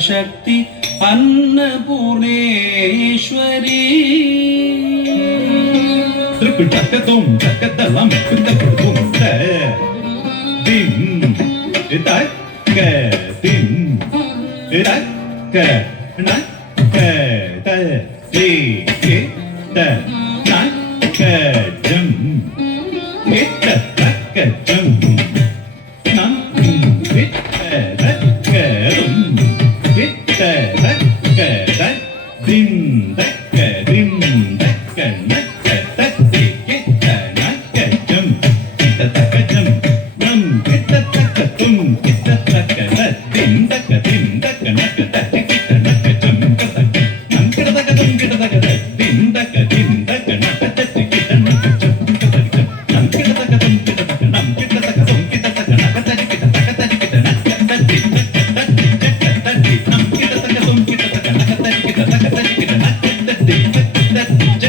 Parasakthi Annapoorneshwari திருப்பிட்டக்கதும் தக்கதலம் பித்தப்படுத்தும் Thiem தக்க Thiem தக்க நக்க த தி த நக்க ஜம் இத்த தக்க ஜம் நம் இத்த தக்க ரும் இத்த தக்க த திம் தக்க திம் தக்க நக்க தத்தி இத்த நக்க ஜம் இத்த தக்க ஜம் நம் இத்த தக்க தும் இத்த தக்க த திம் தக்க நக்க தத்தி இத்த நக்க ஜம் தக்க நம் கிட்ட தக்க தும் கிட்ட தக்க த திம் தக்க நக்க தத்தி இத்த நக்க ஜம் தக்க நம் கிட்ட தக்க தும் கிட்ட தக்க நம் கிட்ட தக்க தும் கிட்ட தக்க நக்க தத்தி இத்த நக்க தத்தி தத்தி நம் கிட்ட தக்க தும் கிட்ட தக்க நக்க தத்தி இத்த நக்க தத்தி இத்த நக்க தத்தி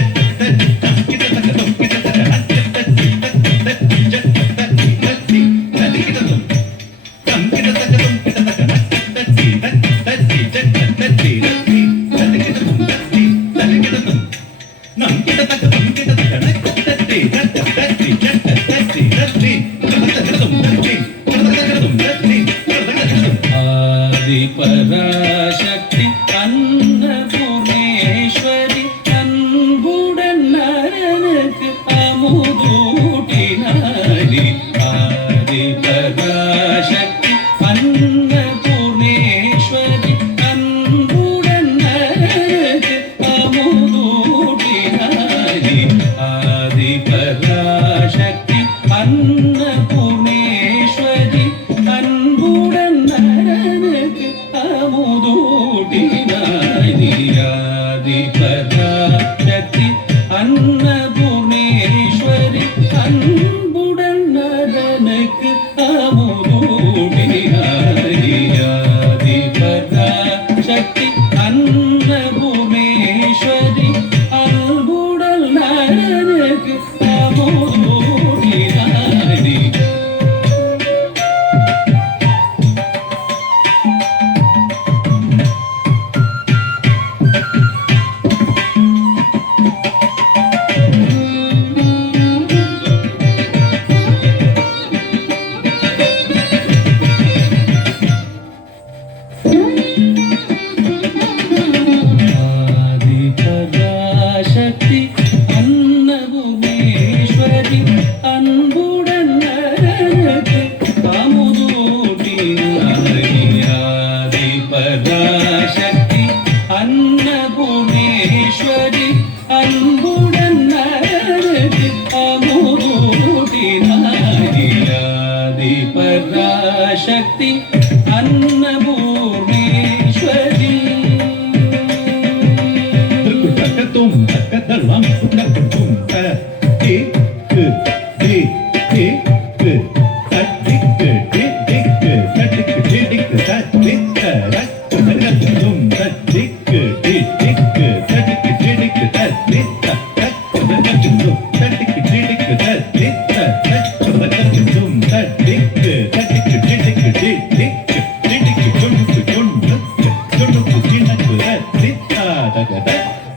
ஆதி பராசக்தி அன்னபூர்ணேஸ்வரி அன்புடன் நரனுக்கு அமுதூட்டினாரி ஆதி பராசக்தி அன்னபூர்ணேஸ்வரி அன்புடன் நரனுக்கு அமுதூட்டினாரி ஆதி பராசக்தி அன்னபூர்ணேஸ்வரி அன்புடன் நரனுக்கு அமுதூட்டினாரி ஆதி பராசக்தி அன்னபூர்ணேஸ்வரி அன்புடன் நரனுக்கு அமுதூட்டினாரி ஆதி பராசக்தி அன்னபூர்ணேஸ்வரி அன்புடன் நரனுக்கு அமுதூட்டினாரி ஆதி பராசக்தி அன்னபூர்ணேஸ்வரி அன்புடன் நரனுக்கு அமுதூட்டினாரி ஆதி பராசக்தி அன்னபூர்ணேஸ்வரி அன்புடன் நரனுக்கு அமுதூட்டினாரி ஆதி பராசக்தி அன்னபூர்ணேஸ்வரி திருப்பிட்டக்கதும் தக்கதலம் பித்தப்படுத்தும் திக்கு திக்கு தட்டிக்கு டிடிக்கு தட்டிக்கு டிடிக்கு தட்டிக்க ரக்கு தரிகத்தும் தட்டிக்கு டிடிக்கு தட்டிக்கு டிடிக்கு தட்டிக்க ரக்கு தரிகத்தும் தட்டிக்கு டிடிக்கு தட்டிக்க ரக்கு தரிகத்தும் தட்டிக்கு தட்டிக்கு டிடிக்கு டிடிக்கு டிடிக்கு ஜொண்டுக்கு ஜொண்டுக்கு ஜொண்டுக்கு கிணக்கு தட்டிக்க தகத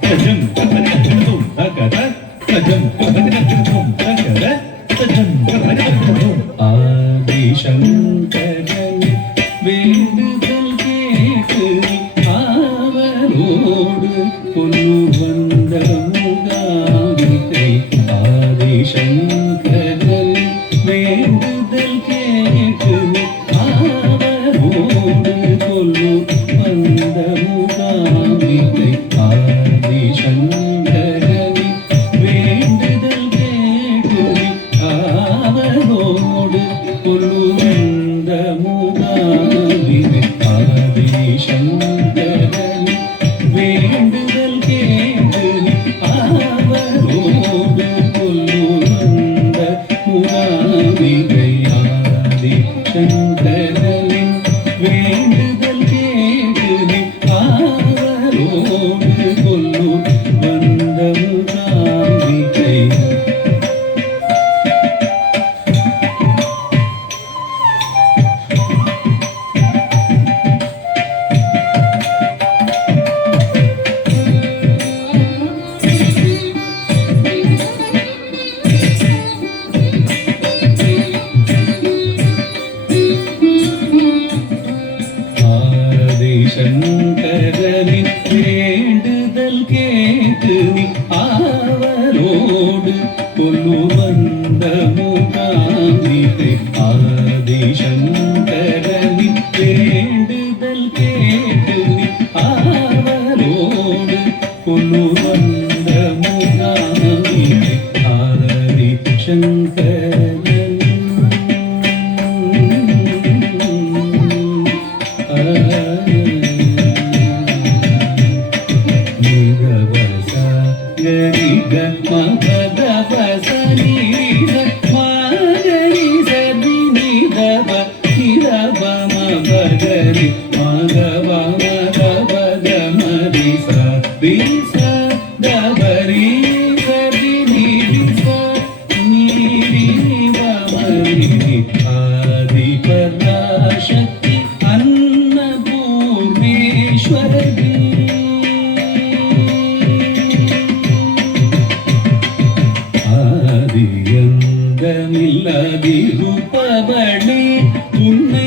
கஜம் கதகத்தும் தகத கஜம் கதகத்தும் தகத கஜம் கதகத்தும் ஆதிசங்கரன் வேண்டுதல் கேட்டு ஆவலோடு கொல்லு வந்த மூகாம்பிகை ஆதிசங்கரன் வேண்டுதல் கேட்டு ஆவலோடு கொல்லு வந்த மூகாம்பிகை ஆதிசங்கரன் வேண்டுதல் கேட்டு ஆவலோடு கொல்லு வந்த மூகாம்பிகை ஆதிசங்கரன் வேண்டுதல் கேட்டு ஆவலோடு கொல்லு வந்த மூகாம்பிகை ஆதிசங்கரனின் வேண்டுதல் கேட்டு ஆவலோடு கொல்லு வந்த மூகாம்பிகை சரி மகவ மகவத மரி சரி சரி சரி நீரி மரி ஆதி பராசக்தி அன்னபூர்ணேஸ்வரி ஆதியந்தமில்லாதிருப்பவளே உன்னை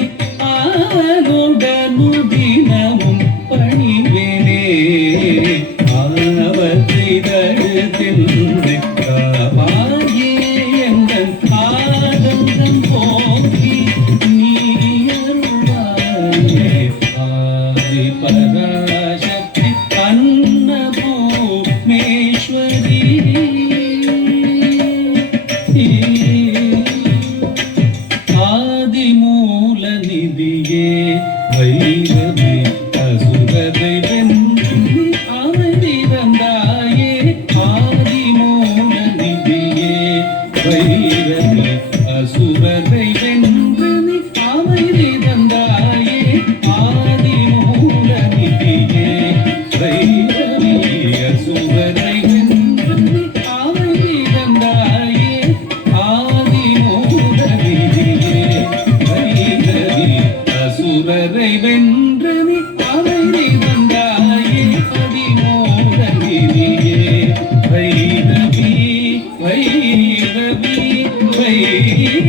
ஆவலுடனு தினமும் பணிவேனே ஆவத்தை தடுத்தென்று காவாயே எங்கள் ஆனந்தம் போக்கி நீ அருள்வாயே ஆதி பராசக்தி அன்னபூர்ணேஸ்வரி ஆதிமூல நிதியே வைரவி அசுரரை வென்று அமைதி தந்தாயே ஆதிமூல நிதியே வைரவி அசுரரை வென்று அமைதி தந்தாயே ஆதிமூல நிதியே வைரவி அசுரரை வென்று அமைதி தந்தாயே ஆதிமூல நிதியே வைரவி அசுரரை வென்று அமைதி தந்தாயே ஆதிமூல நிதியே வைரவி வைரவி வைரவி